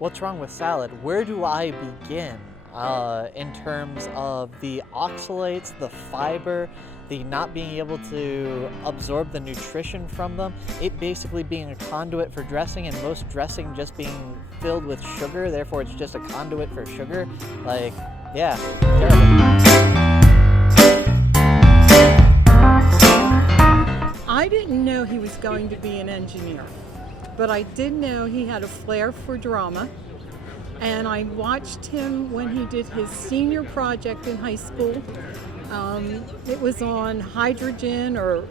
what's wrong with salad? Where do I begin in terms of the oxalates, the fiber, the not being able to absorb the nutrition from them, it basically being a conduit for dressing, and most dressing just being filled with sugar, therefore it's just a conduit for sugar. Like, yeah, terrible. I didn't know he was going to be an engineer, but I did know he had a flair for drama, and I watched him when he did his senior project in high school. It was on hydrogen, or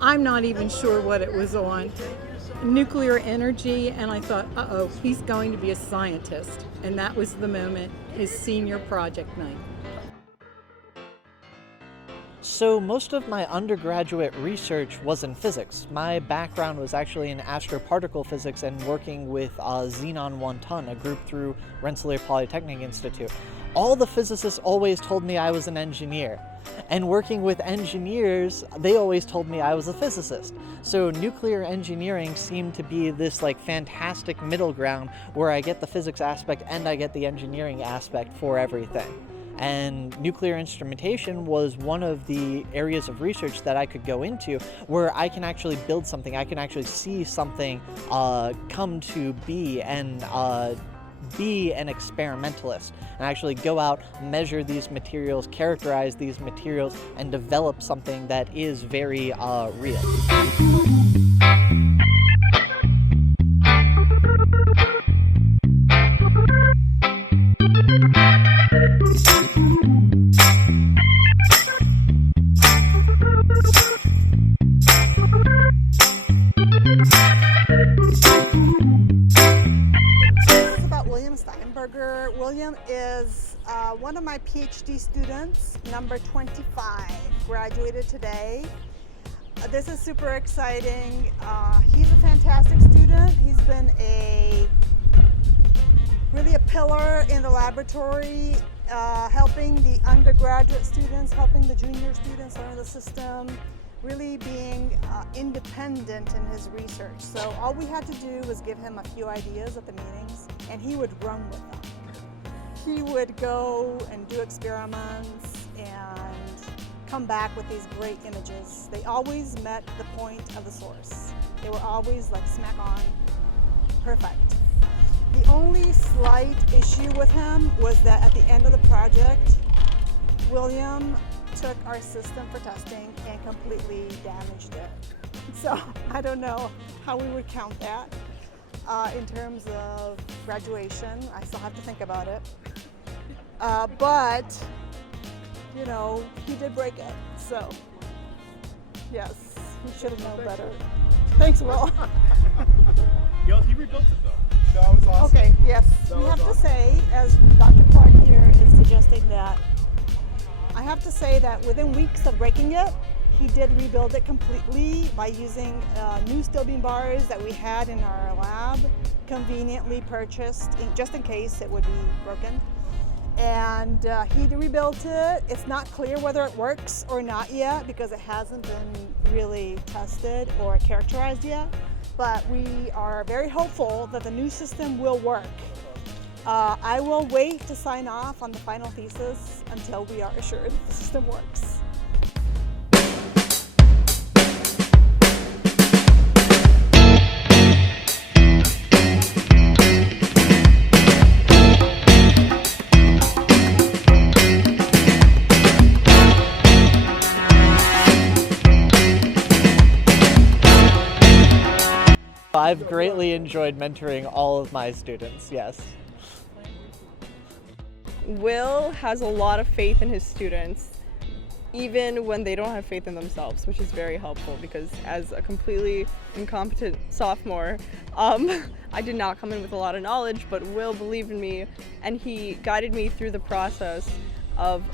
I'm not even sure what it was on, nuclear energy, and I thought, uh-oh, he's going to be a scientist. And that was the moment, his senior project night. So most of my undergraduate research was in physics. My background was actually in astroparticle physics and working with Xenon 1 ton, a group through Rensselaer Polytechnic Institute. All the physicists always told me I was an engineer. And working with engineers, they always told me I was a physicist. So nuclear engineering seemed to be this like fantastic middle ground where I get the physics aspect and I get the engineering aspect for everything. And nuclear instrumentation was one of the areas of research that I could go into where I can actually build something, I can actually see something come to be and be an experimentalist and actually go out, measure these materials, characterize these materials, and develop something that is very real. Steinberger. William is one of my Ph.D. students, number 25, graduated today. This is super exciting. He's a fantastic student. He's been really a pillar in the laboratory, helping the undergraduate students, helping the junior students learn the system, really being independent in his research. So all we had to do was give him a few ideas at the meetings, and he would run with them. He would go and do experiments and come back with these great images. They always met the point of the source. They were always like smack on, perfect. The only slight issue with him was that at the end of the project, William took our system for testing and completely damaged it. So I don't know how we would count that in terms of graduation. I still have to think about it. But, you know, he did break it. So, yes, he should have known better. Thanks, Will. Yo, he rebuilt it though. That was awesome. Okay, yes. We have to say, as Dr. Clark here is suggesting, that I have to say that within weeks of breaking it, he did rebuild it completely by using new steel beam bars that we had in our lab, conveniently purchased just in case it would be broken. And he rebuilt it. It's not clear whether it works or not yet because it hasn't been really tested or characterized yet. But we are very hopeful that the new system will work. I will wait to sign off on the final thesis until we are assured the system works. I've greatly enjoyed mentoring all of my students, yes. Will has a lot of faith in his students, even when they don't have faith in themselves, which is very helpful because as a completely incompetent sophomore, I did not come in with a lot of knowledge, but Will believed in me and he guided me through the process of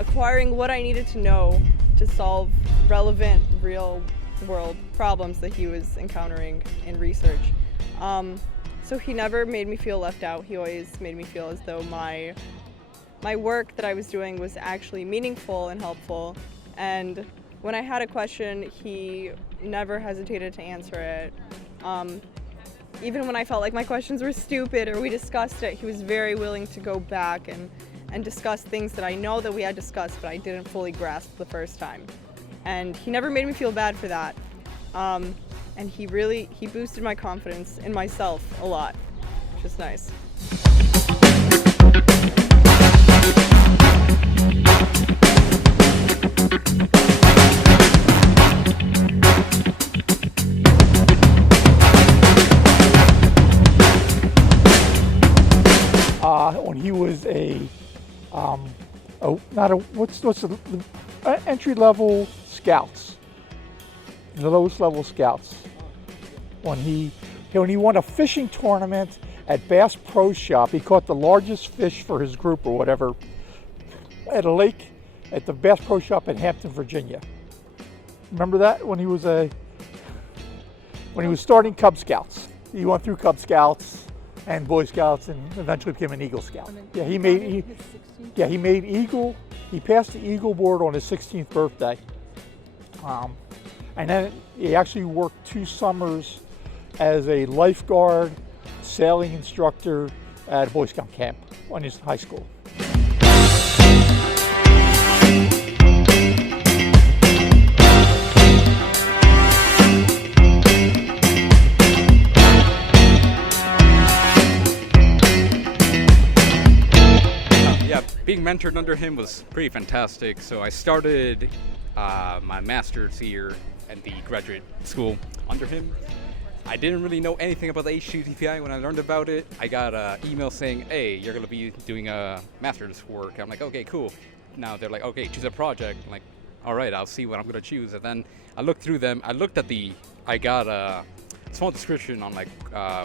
acquiring what I needed to know to solve relevant, real-world problems that he was encountering in research. So he never made me feel left out. He always made me feel as though my work that I was doing was actually meaningful and helpful. And when I had a question, he never hesitated to answer it. even when I felt like my questions were stupid or we discussed it, he was very willing to go back and discuss things that I know that we had discussed but I didn't fully grasp the first time. And he never made me feel bad for that. And he boosted my confidence in myself a lot, which is nice. When he was entry-level scouts, the lowest level scouts. When he won a fishing tournament at Bass Pro Shop, he caught the largest fish for his group or whatever at a lake at the Bass Pro Shop in Hampton, Virginia. Remember that when he was starting Cub Scouts? He went through Cub Scouts and Boy Scouts and eventually became an Eagle Scout. Yeah, he made Eagle. He passed the Eagle board on his 16th birthday. And then he actually worked 2 summers as a lifeguard, sailing instructor at a Boy Scout camp on his high school. Being mentored under him was pretty fantastic. So I started my master's here at the graduate school under him. I didn't really know anything about the HTTPI. When I learned about it, I got an email saying, hey, you're going to be doing a master's work. I'm like, okay, cool. Now they're like, okay, choose a project. I'm like, all right, I'll see what I'm going to choose. And then I looked through them. I got a small description on like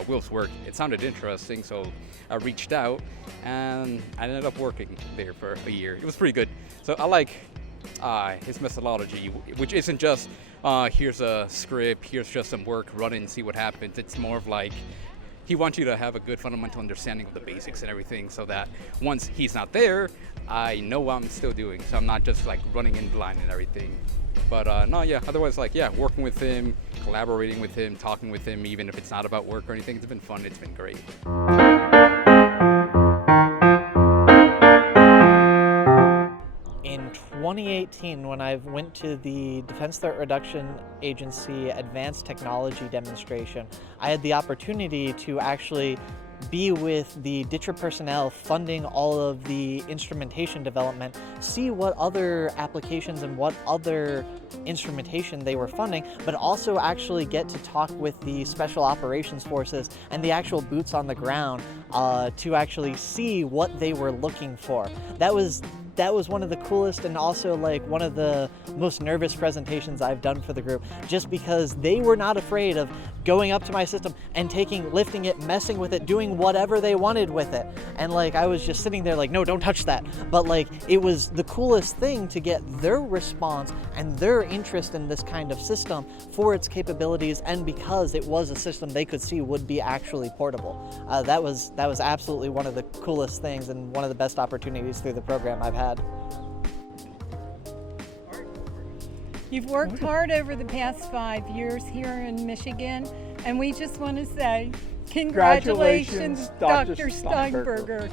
Will's work. It sounded interesting, so I reached out and I ended up working there for a year. It was pretty good. So I like his methodology, which isn't just here's a script, here's just some work, run it and see what happens. It's more of like he wants you to have a good fundamental understanding of the basics and everything, so that once he's not there, I know what I'm still doing, so I'm not just like running in blind and everything. But otherwise, like, working with him, collaborating with him, talking with him, even if it's not about work or anything, it's been fun, it's been great. In 2018, when I went to the Defense Threat Reduction Agency Advanced Technology Demonstration, I had the opportunity to actually be with the DTRA personnel funding all of the instrumentation development, see what other applications and what other instrumentation they were funding, but also actually get to talk with the Special Operations Forces and the actual boots on the ground to actually see what they were looking for. That was one of the coolest and also like one of the most nervous presentations I've done for the group, just because they were not afraid of going up to my system and lifting it, messing with it, doing whatever they wanted with it. And like I was just sitting there like, no, don't touch that. But like it was the coolest thing to get their response and their interest in this kind of system for its capabilities, and because it was a system they could see would be actually portable. That was absolutely one of the coolest things and one of the best opportunities through the program I've had. You've worked hard over the past 5 years here in Michigan, and we just want to say congratulations, Dr. Steinberger.